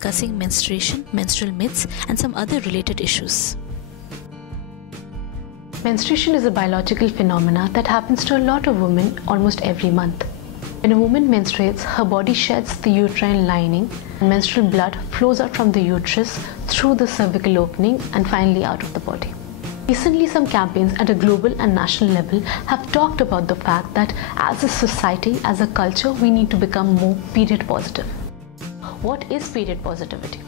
discussing menstruation, menstrual myths, and some other related issues. Menstruation is a biological phenomena that happens to a lot of women almost every month. When a woman menstruates, her body sheds the uterine lining and menstrual blood flows out from the uterus through the cervical opening and finally out of the body. Recently, some campaigns at a global and national level have talked about the fact that as a society, as a culture, we need to become more period positive. What is period positivity?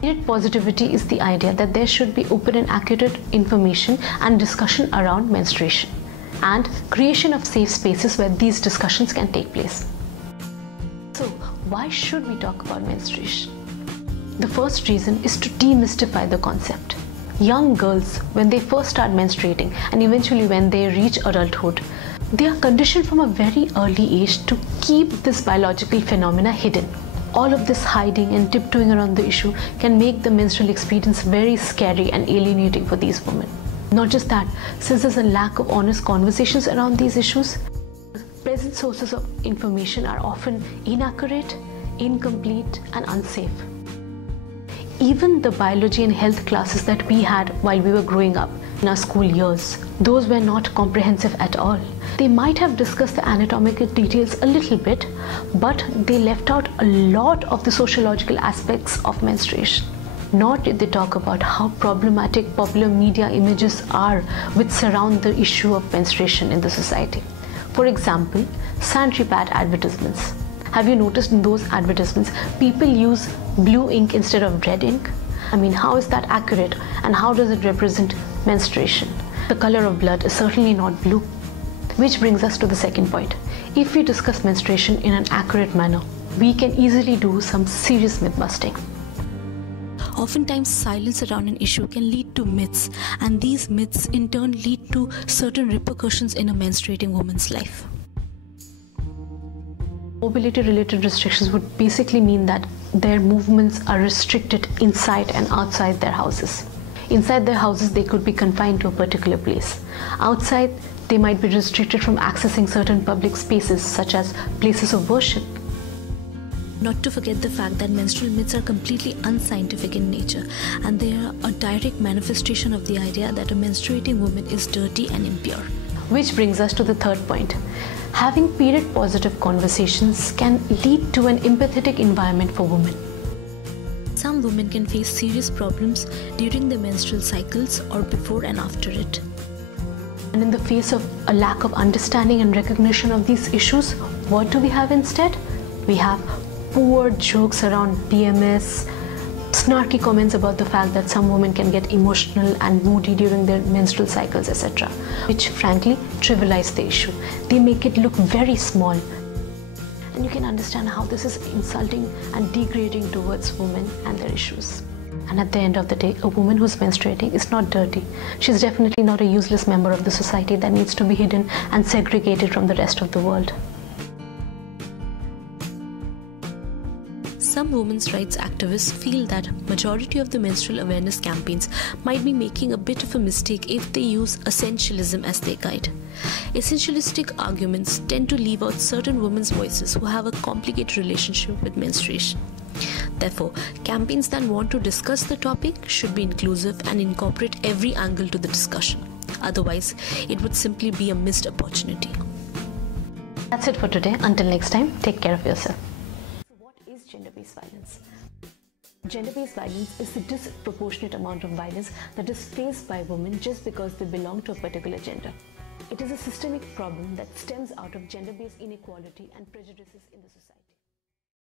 Period positivity is the idea that there should be open and accurate information and discussion around menstruation, and creation of safe spaces where these discussions can take place. So, why should we talk about menstruation? The first reason is to demystify the concept. Young girls, when they first start menstruating and eventually when they reach adulthood, they are conditioned from a very early age to keep this biological phenomena hidden. All of this hiding and tiptoeing around the issue can make the menstrual experience very scary and alienating for these women. Not just that, since there's a lack of honest conversations around these issues, present sources of information are often inaccurate, incomplete, and unsafe. Even the biology and health classes that we had while we were growing up in our school years, those were not comprehensive at all. They might have discussed the anatomical details a little bit, but they left out a lot of the sociological aspects of menstruation. Nor did they talk about how problematic popular media images are which surround the issue of menstruation in the society. For example, sanitary pad advertisements. Have you noticed in those advertisements, people use blue ink instead of red ink? I mean, how is that accurate, and how does it represent menstruation? The color of blood is certainly not blue. Which brings us to the second point. If we discuss menstruation in an accurate manner, we can easily do some serious myth busting. Oftentimes, silence around an issue can lead to myths, and these myths in turn lead to certain repercussions in a menstruating woman's life. Mobility-related restrictions would basically mean that their movements are restricted inside and outside their houses. Inside their houses, they could be confined to a particular place. Outside, they might be restricted from accessing certain public spaces, such as places of worship. Not to forget the fact that menstrual myths are completely unscientific in nature, and they are a direct manifestation of the idea that a menstruating woman is dirty and impure. Which brings us to the third point. Having period-positive conversations can lead to an empathetic environment for women. Some women can face serious problems during their menstrual cycles or before and after it. And in the face of a lack of understanding and recognition of these issues, what do we have instead? We have poor jokes around PMS, snarky comments about the fact that some women can get emotional and moody during their menstrual cycles, etc., which frankly trivialize the issue. They make it look very small. And you can understand how this is insulting and degrading towards women and their issues. And at the end of the day, a woman who's menstruating is not dirty. She's definitely not a useless member of the society that needs to be hidden and segregated from the rest of the world. Some women's rights activists feel that majority of the menstrual awareness campaigns might be making a bit of a mistake if they use essentialism as their guide. Essentialistic arguments tend to leave out certain women's voices who have a complicated relationship with menstruation. Therefore, campaigns that want to discuss the topic should be inclusive and incorporate every angle to the discussion. Otherwise, it would simply be a missed opportunity. That's it for today. Until next time, take care of yourself. Gender-based violence. Gender-based violence is the disproportionate amount of violence that is faced by women just because they belong to a particular gender. It is a systemic problem that stems out of gender-based inequality and prejudices in the society.